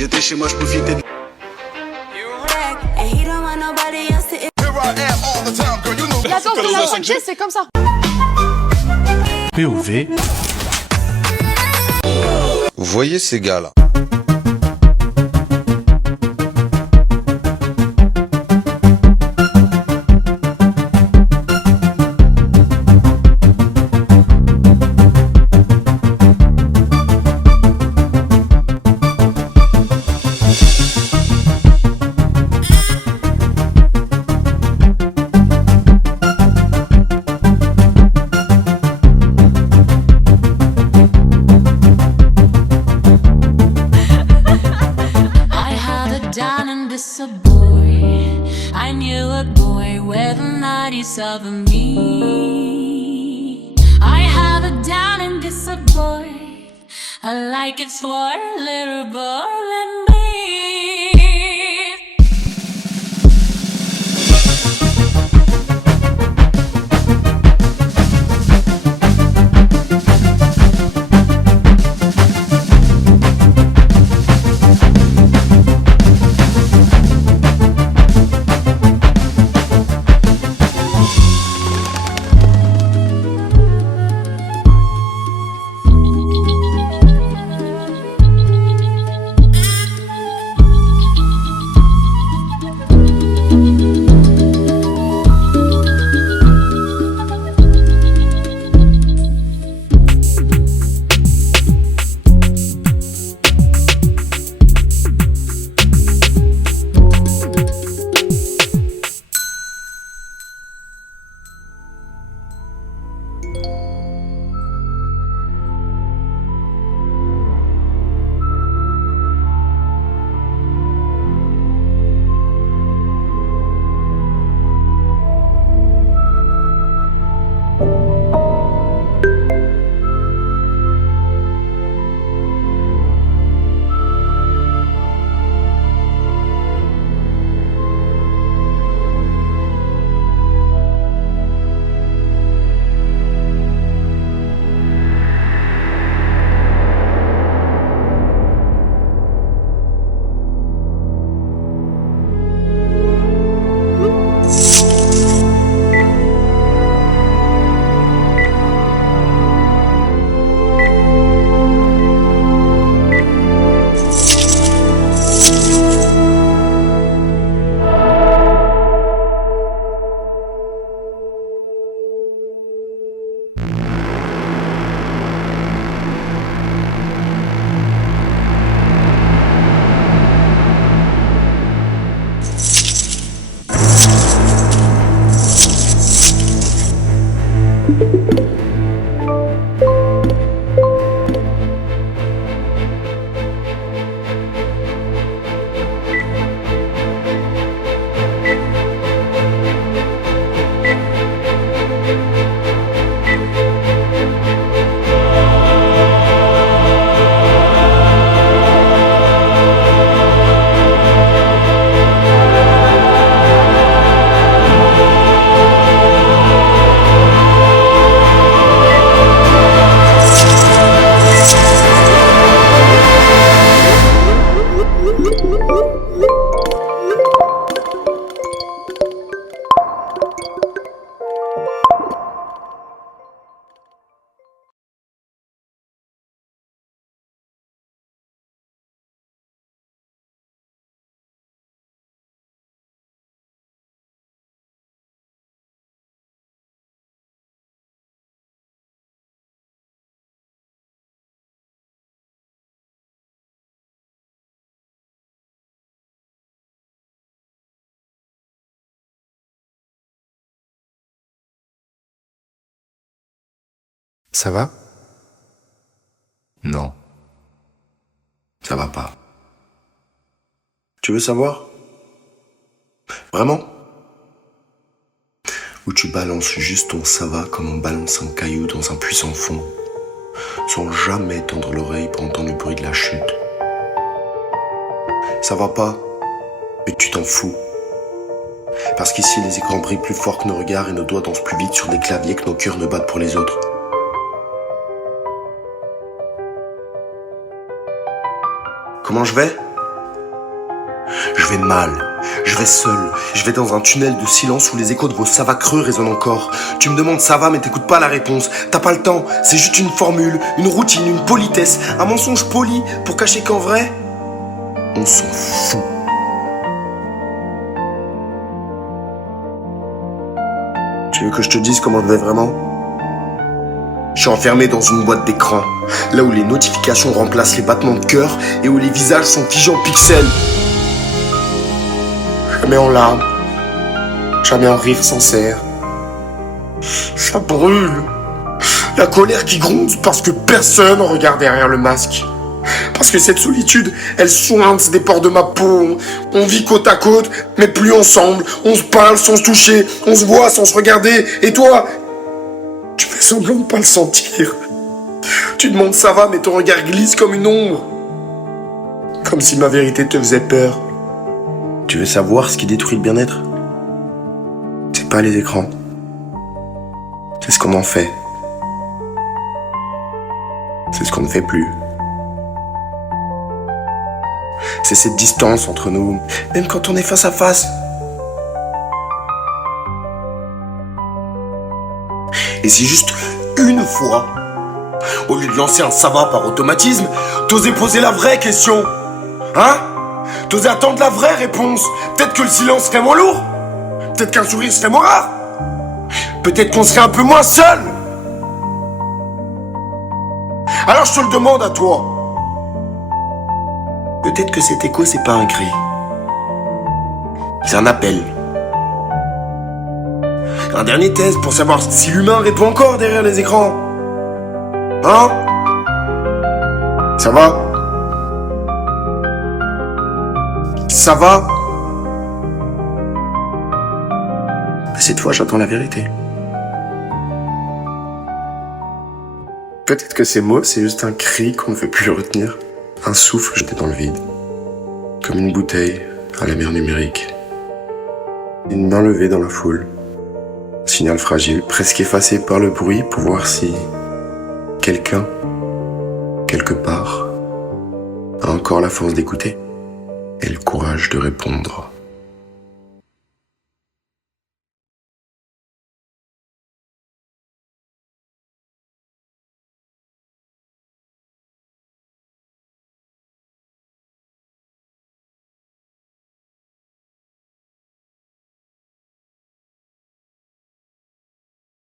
J'étais chez moi, je profitais de... La danse de la Sanchez, c'est comme ça. POV. Vous voyez ces gars-là? Of me, I have it down and this a boy. I like it for a little boy and me. Ça va? Non. Ça va pas. Tu veux savoir? Vraiment? Ou tu balances juste ton ça va comme on balance un caillou dans un puissant fond, sans jamais tendre l'oreille pour entendre le bruit de la chute. Ça va pas, mais tu t'en fous. Parce qu'ici les écrans brillent plus fort que nos regards et nos doigts dansent plus vite sur des claviers que nos cœurs ne battent pour les autres. Comment je vais? vais mal. Je vais seul. Je vais dans un tunnel de silence où les échos de vos ça va creux résonnent encore. Tu me demandes ça va mais t'écoutes pas la réponse. T'as pas le temps. C'est juste une formule, une routine, une politesse, un mensonge poli pour cacher qu'en vrai, on s'en fout. Tu veux que je te dise comment je vais vraiment ? Je suis enfermé dans une boîte d'écran, là où les notifications remplacent les battements de cœur et où les visages sont figés en pixels. Jamais en larmes, jamais en rire sincère. Ça brûle. La colère qui gronde parce que personne regarde derrière le masque. Parce que cette solitude, elle sointe des pores de ma peau. On vit côte à côte, mais plus ensemble. On se parle sans se toucher, on se voit sans se regarder. Et toi, tu fais semblant de pas le sentir. Tu demandes ça va, mais ton regard glisse comme une ombre. Comme si ma vérité te faisait peur. Tu veux savoir ce qui détruit le bien-être ? C'est pas les écrans. C'est ce qu'on en fait. C'est ce qu'on ne fait plus. C'est cette distance entre nous, même quand on est face à face. Et si juste une fois, au lieu de lancer un ça va par automatisme, t'osais poser la vraie question, hein ? T'osais attendre la vraie réponse. Peut-être que le silence serait moins lourd. Peut-être qu'un sourire serait moins rare. Peut-être qu'on serait un peu moins seul. Alors je te le demande à toi. Peut-être que cet écho c'est pas un cri. C'est un appel. Un dernier test pour savoir si l'humain répond encore derrière les écrans. Hein ? Ça va ? Ça va ? Cette fois, j'attends la vérité. Peut-être que ces mots, c'est juste un cri qu'on ne veut plus retenir. Un souffle jeté dans le vide. Comme une bouteille à la mer numérique. Une main levée dans la foule. Un signal fragile, presque effacé par le bruit pour voir si quelqu'un, quelque part, a encore la force d'écouter et le courage de répondre.